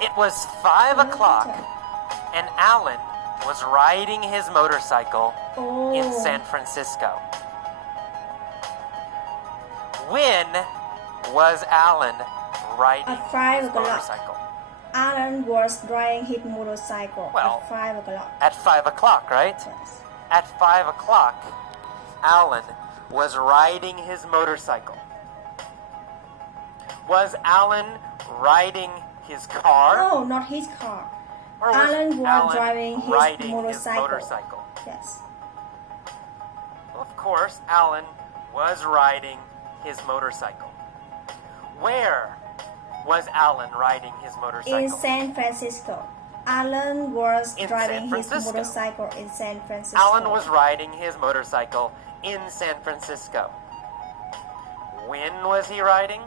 It was 5 o'clock, and Alan was riding his motorcycle in San Francisco. When was Alan riding At 5 his o'clock. motorcycle? Alan was riding his motorcycle Well, at 5 o'clock. At 5 o'clock, right? Yes. At 5 o'clock, Alan was riding his motorcycle. Was Alan riding his car? No, not his car. Or was Alan was driving his riding motorcycle. his motorcycle? Yes. Well, of course, Alan was riding his motorcycle. Where was Alan riding his motorcycle? In San Francisco. Alan was In driving San his Francisco. motorcycle in San Francisco. Alan was riding his motorcycle in San Francisco. When was he riding?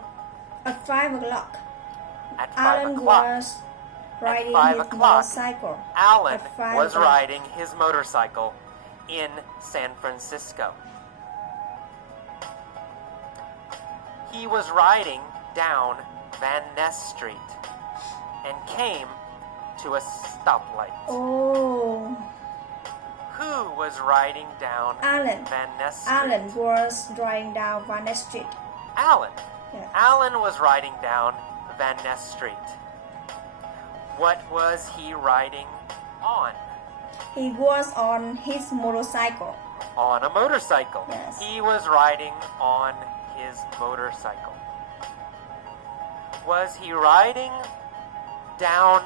At 5 o'clock. At 5 Alan o'clock. was riding 5 his o'clock, motorcycle. Alan At 5 was o'clock. riding his motorcycle in San Francisco. He was riding down Van Ness Street and came to a stoplight. Oh, Who was riding down Alan. Van Ness Street? Alan was driving down Van Ness Street. Alan. Yes. Alan was riding down Van Ness Street. What was he riding on? He was on his motorcycle. On a motorcycle. Yes. He was riding on his motorcycle. Was he riding down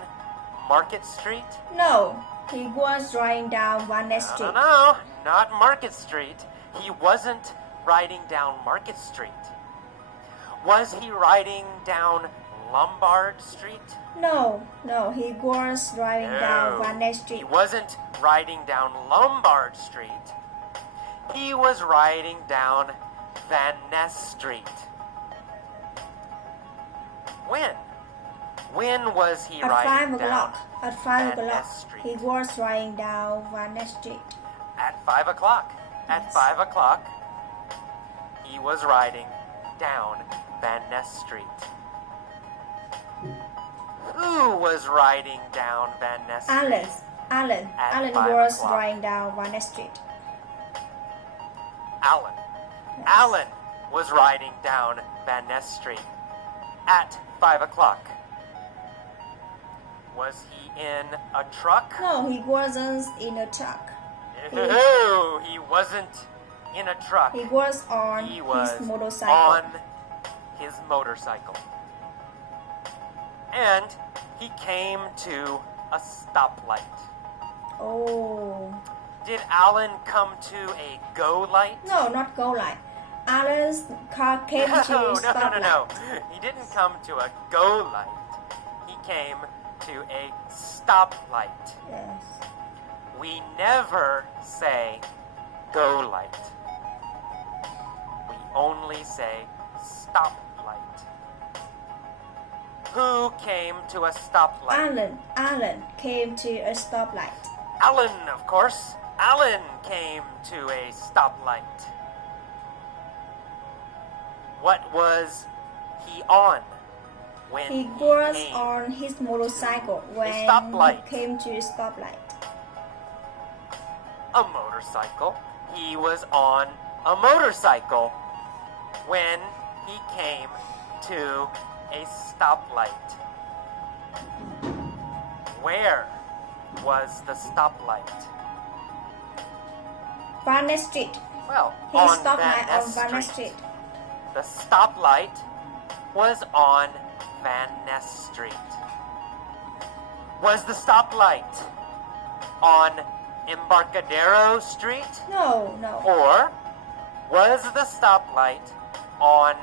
Market Street? No, he was driving down Van Ness Street. No, not Market Street. He wasn't riding down Market Street. Was he riding down Lombard Street? No, he was driving down No, Van Ness Street. He wasn't riding down Lombard Street. He was riding down Van Ness Street. When? When was he At riding 5 down? o'clock. At 5 Van o'clock. Ness Street. He was riding down Van Ness Street. At 5 o'clock. At Yes. 5 o'clock, he was riding down Van Ness Street. Who was riding down Van Ness Street? Alan At 5 was o'clock. driving down Van Ness Street. Alan. Yes. Alan was riding down Van Ness Street at 5 o'clock. Was he in a truck? No, he wasn't in a truck. No, he wasn't in a truck. He was on He was his motorcycle. on his motorcycle. And he came to a stoplight. Oh. Did Alan come to a go light? No, not go light. Alan's car came to a stoplight. No. He didn't come to a go light. He came to a stoplight. Yes. We never say go light. We only say stoplight. Who came to a stoplight? Alan came to a stoplight. Alan, of course. Alan came to a stoplight. What was he on when He was came? on his motorcycle when stoplight. he came to a stoplight. A motorcycle. He was on a motorcycle when he came to a stoplight. Where was the stoplight? Van Ness Street. Well, He on stopped Van on Ness Van Ness Street. Street. The stoplight was on Van Ness Street. Was the stoplight on Embarcadero Street? No. Or was the stoplight on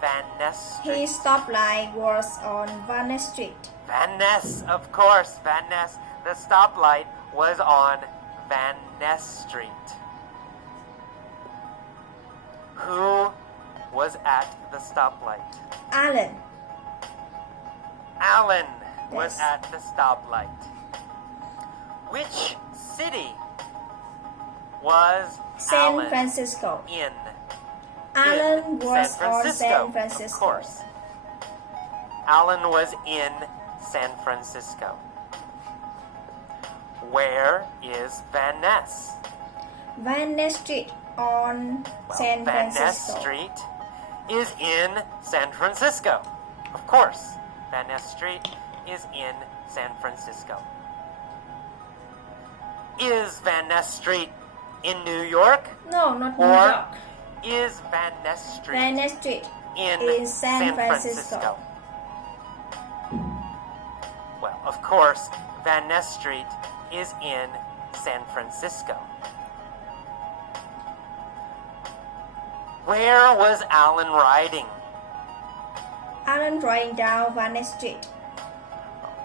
Van Ness Street? His stoplight was on Van Ness Street. Van Ness, of course, Van Ness. The stoplight was on Van Ness Street. Who was at the stoplight? Alan. Alan was Yes. at the stoplight. Which city was San Alan Francisco. in? Alan In was San on Francisco, San Francisco. of course. Alan was in San Francisco? Where is Van Ness? Van Ness Street on San Van Ness Francisco. Street is in San Francisco. Of course, Van Ness Street is in San Francisco. Is Van Ness Street in New York? No, not New Or York. is Van Ness Street Van Ness Street in is San Francisco. Well, of course, Van Ness Street is in San Francisco. Where was Alan riding? Alan riding down Van Ness Street.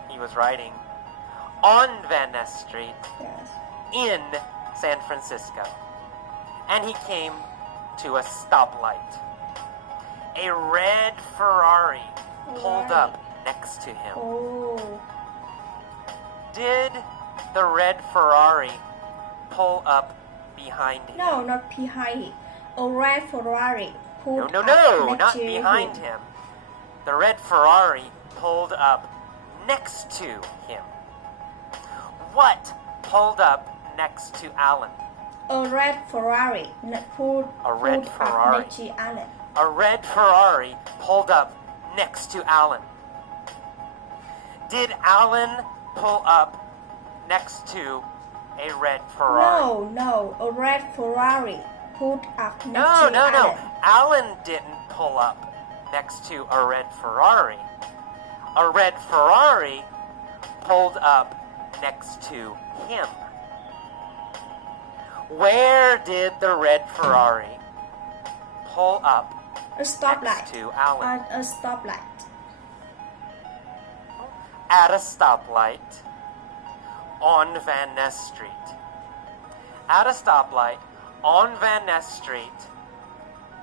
He was riding on Van Ness Street Yes. in San Francisco. And he came to a stoplight. A red Ferrari pulled Right. up next to him. Oh, Did the red Ferrari pull up behind him? no, not behind. A red Ferrari pulled No, up next not to behind him. him. The red Ferrari pulled up next to him. What pulled up next to Alan? A red Ferrari pulled, A red pulled Ferrari. up next to Alan. A red Ferrari pulled up next to Alan. Did Alan pull up next to a red Ferrari? No, a red Ferrari pulled up next No, to no, no. Alan. Alan didn't pull up next to a red Ferrari. A red Ferrari pulled up next to him. Where did the red Ferrari pull up A stoplight. next to Alan? A stoplight. At a stoplight on Van Ness Street. At a stoplight on Van Ness Street,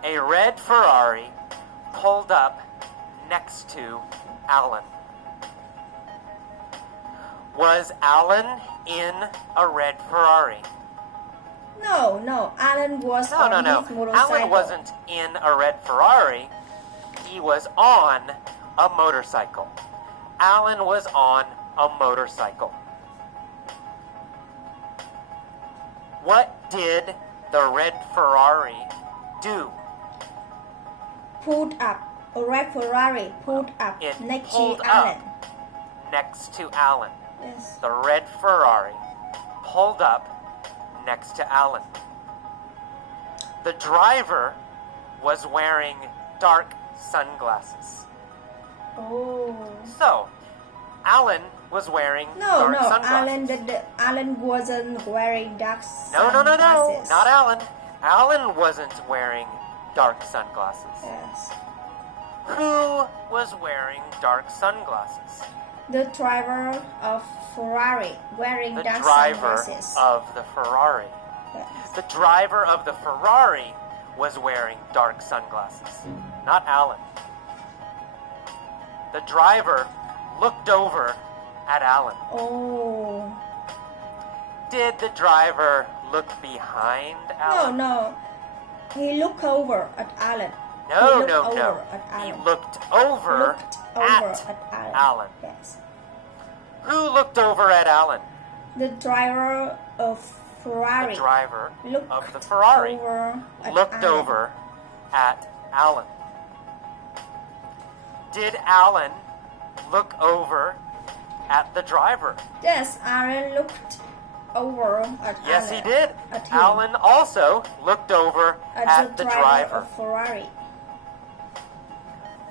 a red Ferrari pulled up next to Alan. Was Alan in a red Ferrari? No, Alan was No, on no, no. his motorcycle. Alan wasn't in a red Ferrari. He was on a motorcycle. Alan was on a motorcycle. What did the red Ferrari do? Pulled up. A red Ferrari pulled up It next pulled to up. Alan. Next to Alan. Yes. The red Ferrari pulled up next to Alan. The driver was wearing dark sunglasses. Oh. So, Alan was wearing No, dark sunglasses. Alan wasn't wearing dark No, sunglasses. not Alan. Alan wasn't wearing dark sunglasses. Yes. Who was wearing dark sunglasses? The driver of Ferrari wearing The dark driver sunglasses. of the Ferrari. Yes. The driver of the Ferrari was wearing dark sunglasses, not Alan. The driver looked over at Alan. Oh. Did the driver look behind Alan? No. He looked over at Alan. No, He looked no, over no. At He Alan. looked over, at Alan. Alan. Yes. Who looked over at Alan? The driver of Ferrari The driver looked of the Ferrari over at looked Alan. over at Alan. Did Alan look over at the driver? Yes, Alan looked over at Yes, Alan. he did. At him. Alan also looked over at the the driver driver. of Ferrari.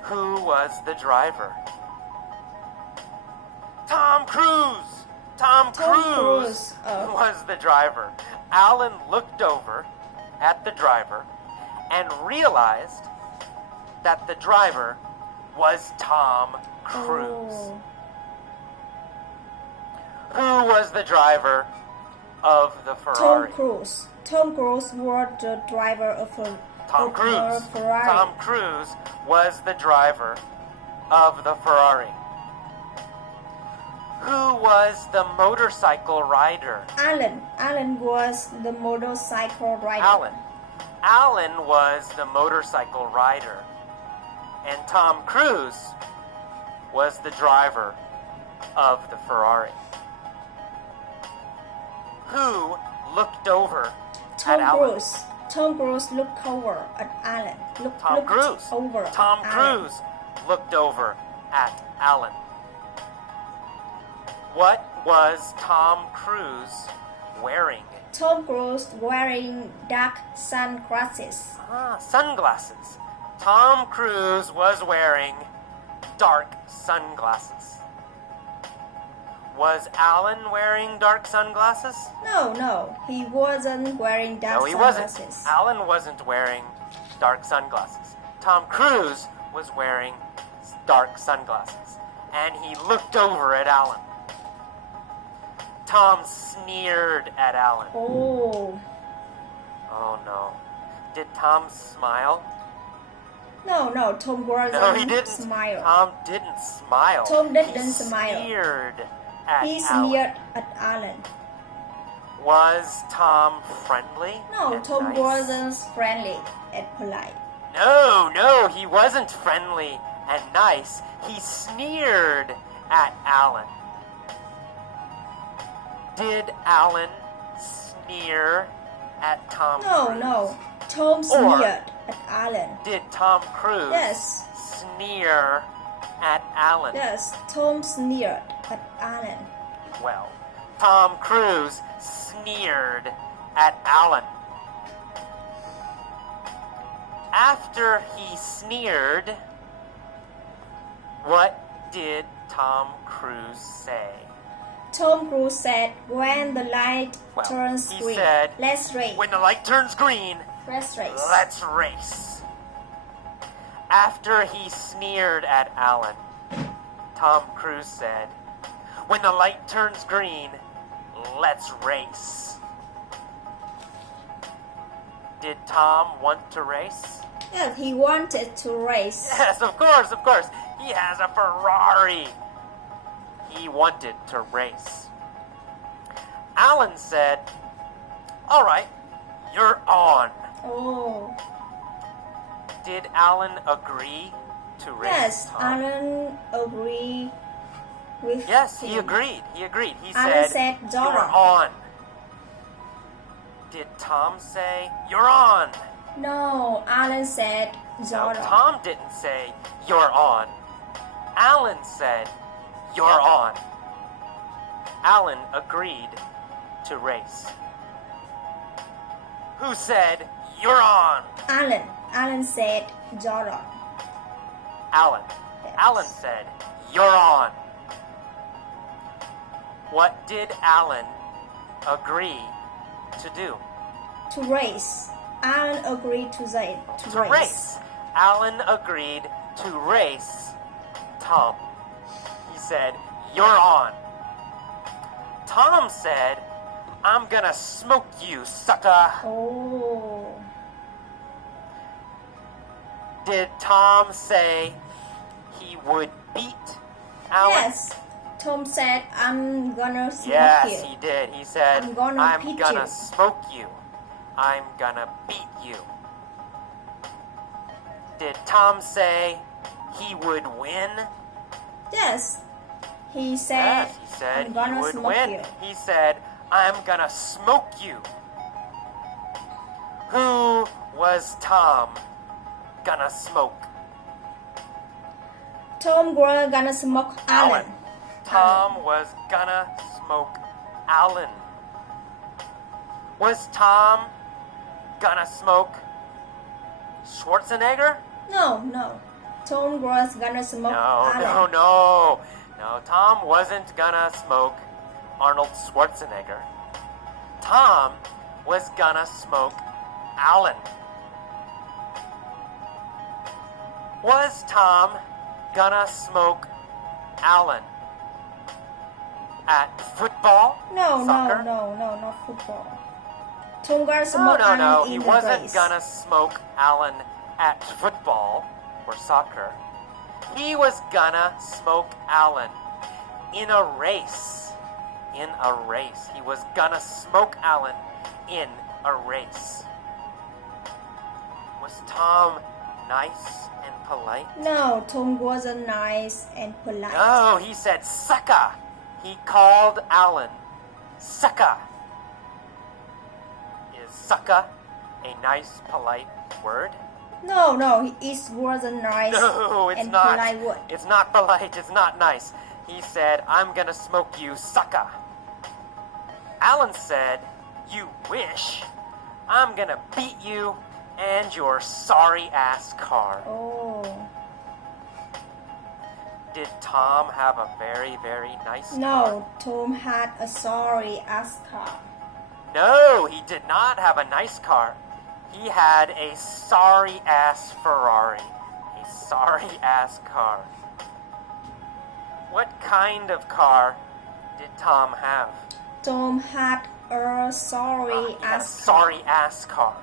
Who was the driver? Tom Cruise! Tom Cruise Oh. was the driver. Alan looked over at the driver and realized that the driver was Tom Cruise. Oh. Who was the driver of the Ferrari? Tom Cruise. Tom Cruise was the driver of a Tom of Cruise. a Ferrari. Tom Cruise was the driver of the Ferrari. Who was the motorcycle rider? Alan. Alan was the motorcycle rider. Alan. Alan was the motorcycle rider. And Tom Cruise was the driver of the Ferrari? Who looked over at Alan? Tom Cruise looked over at Alan. Tom Cruise. Over Tom at Alan. Cruise looked over at Alan. What was Tom Cruise wearing? Tom Cruise wearing dark sunglasses. Sunglasses. Tom Cruise was wearing dark sunglasses. Was Alan wearing dark sunglasses? No, he wasn't wearing dark No, he sunglasses. wasn't. Alan wasn't wearing dark sunglasses. Tom Cruise was wearing dark sunglasses. And he looked over at Alan. Tom sneered at Alan. Oh. Oh no. Did Tom smile? No, Tom Cruise No, he didn't. smile. Tom didn't smile. Tom didn't he smile. Sneered at He Alan. sneered at Alan. Was Tom friendly? No, and Tom nice? wasn't friendly and polite. No, he wasn't friendly and nice. He sneered at Alan. Did Alan sneer at Tom Cruise? No, Tom sneered at Alan. Did Tom Cruise Yes, sneer at Alan? yes, Tom sneered at Alan. Well, Tom Cruise sneered at Alan. After he sneered, what did Tom Cruise say? Tom Cruise said, when the light Well, turns he green, said, let's race. When the light turns green, Let's race. let's race. After he sneered at Alan, Tom Cruise said, when the light turns green, let's race. Did Tom want to race? Yes, he wanted to race. Yes, of course. He has a Ferrari. He wanted to race. Alan said, all right, you're on. Oh. Did Alan agree to race Yes, Tom? Alan agreed with Yes, him. he agreed. He Alan said, said, you're Zora. on. Did Tom say, you're on? No, Alan said, No, Zora. Tom didn't say, you're on. Alan said, you're on. Alan agreed to race. Who said, you're on? Alan said, Zora. Alan. Yes. Alan said, you're on. What did Alan agree to do? To race. Alan agreed to Race. Alan agreed to race Tom. He said, you're on. Tom said, I'm gonna smoke you, sucker. Oh. Did Tom say he would beat Alan? Yes. Tom said, I'm gonna smoke Yes, you. he did. He said, I'm gonna beat you." smoke you. I'm gonna beat you. Did Tom say he would win? Yes. He said, Yes, he said I'm gonna he would smoke win. you. He said, I'm gonna smoke you. Who was Tom gonna smoke? Tom was gonna smoke Alan. Tom was gonna smoke Alan. Was Tom gonna smoke Schwarzenegger? No. Tom was gonna smoke Alan. No. Tom wasn't gonna smoke Arnold Schwarzenegger. Tom was gonna smoke Alan. Was Tom gonna smoke Alan at football? Soccer? No, not football. Tom gonna smoke Alan No. in He the wasn't race. gonna smoke Alan at football or soccer. He was gonna smoke Alan in a race. In a race. He was gonna smoke Alan in a race. Was Tom nice and polite? No, Tom wasn't nice and polite. No, he said sucker. He called Alan sucker. Is sucker a nice, polite word? No, it wasn't nice No, it's and not. polite word. It's not polite. It's not nice. He said, I'm gonna smoke you, sucker. Alan said, you wish. I'm gonna beat you and your sorry ass car. Oh. Did Tom have a very, very nice car? No, Tom had a sorry ass car. No, he did not have a nice car. He had a sorry ass Ferrari. A sorry ass car. What kind of car did Tom have? Tom had a sorry He had a ass sorry ass car.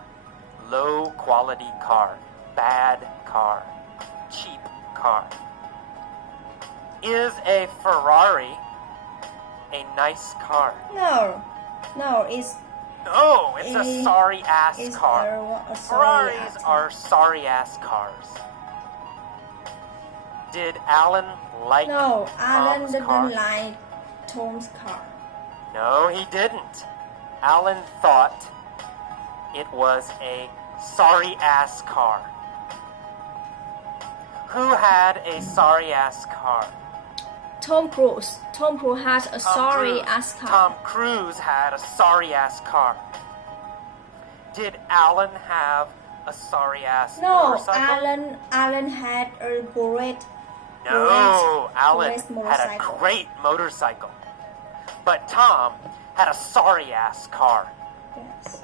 Low quality car. Bad car. Cheap car. Is a Ferrari a nice car? No, it's No, it's a Eh, sorry ass it's car. a sorry Ferraris ass are sorry ass cars. Did Alan like No, Alan Tom's didn't car? like Tom's car. No, he didn't. Alan thought it was a sorry ass car. Who had a sorry ass car? Tom Cruise. Tom Cruise had a Tom sorry Cruise. ass car. Tom Cruise had a sorry ass car. Did Alan have a sorry ass No, motorcycle? Alan had a great No, Alan great had a motorcycle. great motorcycle. But Tom had a sorry ass car. Yes.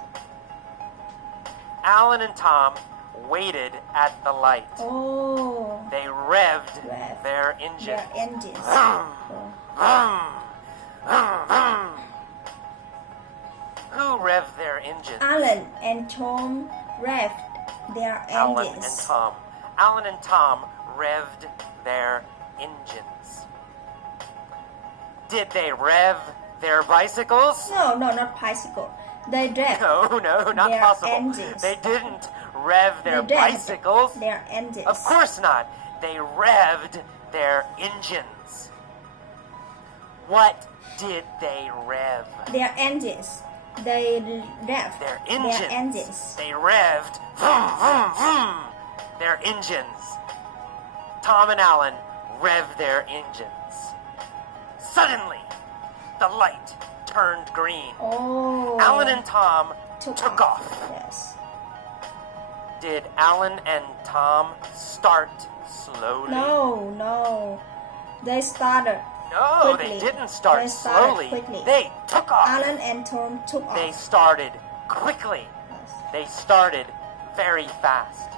Alan and Tom waited at the light. Oh, They revved Rev. their engine. their engines. Vroom, Oh. vroom, vroom, vroom. Who revved their engines? Alan and Tom revved their Alan engines. and Tom. Alan and Tom revved their engines. Did they rev their bicycles? No, not bicycle. They revved No, not Their possible. engines. They didn't rev their They revved bicycles. their engines. Of course not. They revved their engines. What did they rev? Their engines. They revved Their engines. Their engines. They revved. Vroom, vroom, vroom. Their engines. Tom and Alan revved their engines. Suddenly, the light turned green. Oh. Alan and Tom took off. Yes. Did Alan and Tom start slowly? No. They started. No, quickly. they didn't start They started slowly. quickly. They took off. Alan and Tom took They off. started quickly. Yes. They started very fast.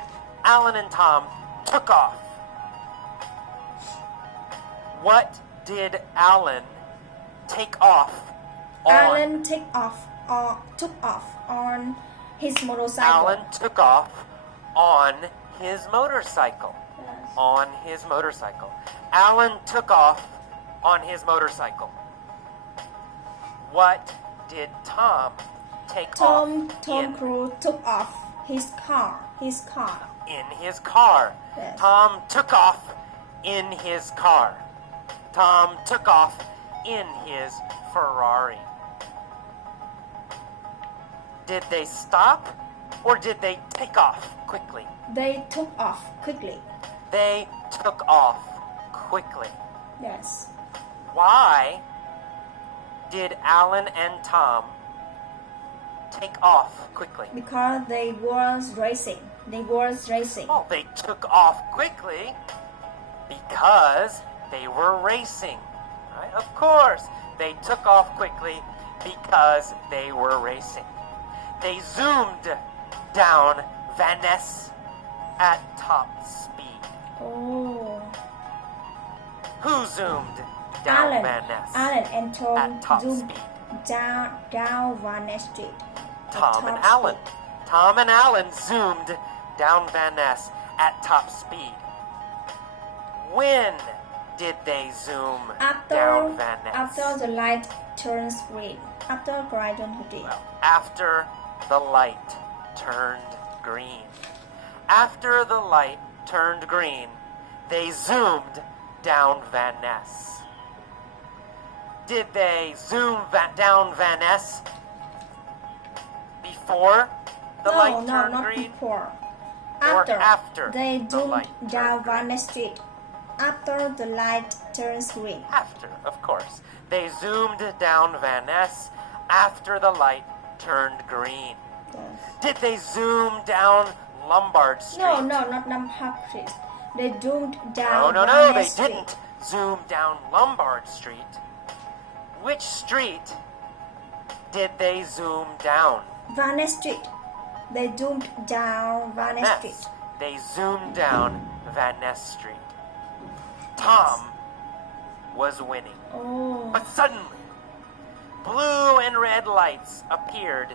Alan and Tom took off. What did Alan take off on? Alan took off on his motorcycle. Alan took off on his motorcycle. Yes. On his motorcycle. Alan took off on his motorcycle. What did Tom take Tom off in? Cruise took off his car. In his car. Yes. Tom took off in his car. Tom took off in his Ferrari. Did they stop or did they take off quickly? They took off quickly. They took off quickly. Yes. Why did Alan and Tom take off quickly? Because they was racing. Oh, they took off quickly because they were racing. Right? Of course, they took off quickly because they were racing. They zoomed down Van Ness at top speed. Oh. Who zoomed down Alan. Van Ness? Alan and Tom At top zoomed speed. down Van Ness Street. at Tom and top Alan. speed. Tom and Alan zoomed down Van Ness at top speed. When did they zoom down Van Ness? After the light turns green. After the light turns green. Well, after the light turned green. After the light turned green, they zoomed down Van Ness. Did they zoom down Van Ness before the No, light no, turned not green? before. Or after they the zoomed light down turned green? Van Ness Street. After the light turns green. After, of course. They zoomed down Van Ness after the light turned green. Yes. Did they zoom down Lombard Street? No, not Lombard Street. They zoomed down No, Van they Ness Street. didn't zoom down Lombard Street. Which street did they zoom down? Van Ness Street. They zoomed down Van Ness Street. Ness. They zoomed down Van Ness Street. Tom was winning. Oh. But suddenly, blue and red lights appeared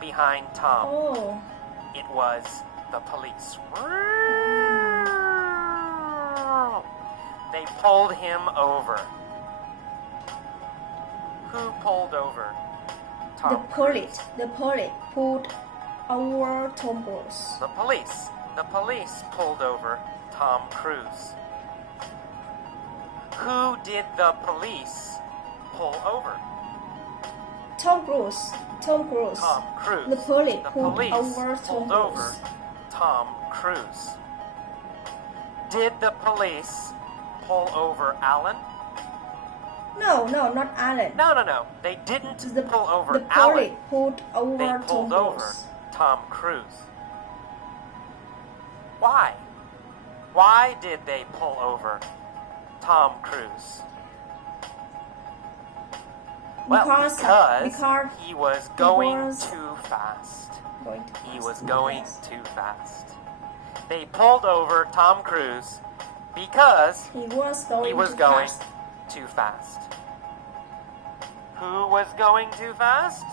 behind Tom. Oh. It was the police. They pulled him over. Who pulled over Tom? The police pulled over Tom Cruise. The police pulled over Tom Cruise. Who did the police pull over? Tom Cruise. Tom Cruise. The police The pulled police over Tom pulled over Cruise. Tom Cruise. Did the police pull over Alan? No, not Alan. No. They didn't pull over the Alan. police pulled over They Tom pulled over Cruise. Tom Cruise. Why? Why did they pull over Tom Cruise? Well, because he was going too fast. He was going too fast. They pulled over Tom Cruise because He was going too fast. Who was going too fast?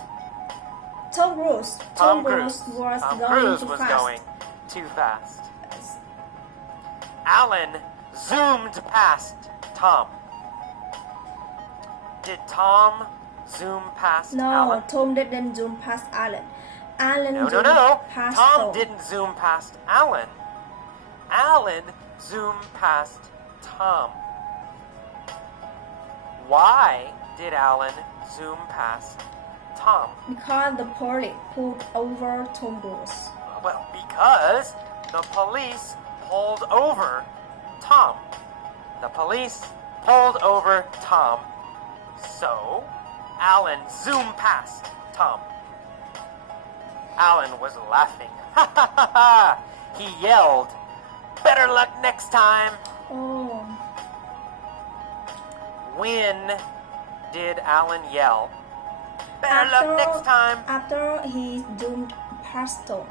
Tom Cruise. Tom Cruise Cruise. was Tom going Cruise too was fast. going too fast. Alan zoomed past Tom. Did Tom zoom past No, Alan? Tom didn't zoom past Alan. Alan No. zoomed past Tom didn't zoom past Alan. Alan zoomed past Tom. Why did Alan zoom past Tom? Because the police pulled over Tom Cruise. Well, because the police pulled over Tom. The police pulled over Tom. So, Alan zoomed past Tom. Alan was laughing. Ha ha ha ha! He yelled, "Better luck next time!" Oh. When did Alan yell, "Better luck next time"? After he zoomed past Tom.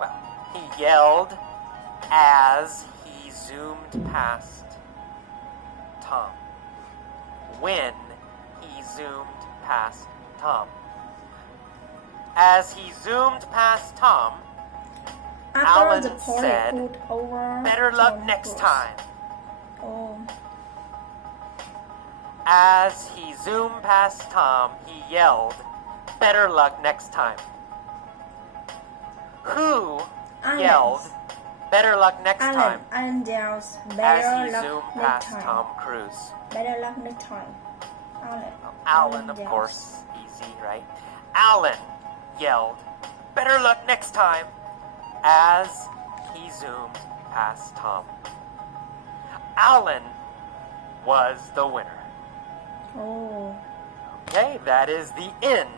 Well, he yelled as he zoomed past Tom. When he zoomed past Tom. As he zoomed past Tom, After Alan the police said, pulled over "Better luck Tom next Cruise. time." Oh. As he zoomed past Tom, he yelled, "Better luck next time." Who Alan. yelled, "Better luck next time" Alan yells, as better he luck zoomed next past time. Tom Cruise? Better luck next time. Alan, of yells. course. Easy, right? Alan yelled, "Better luck next time" as he zoomed past Tom. Alan was the winner. Oh. Okay, that is the end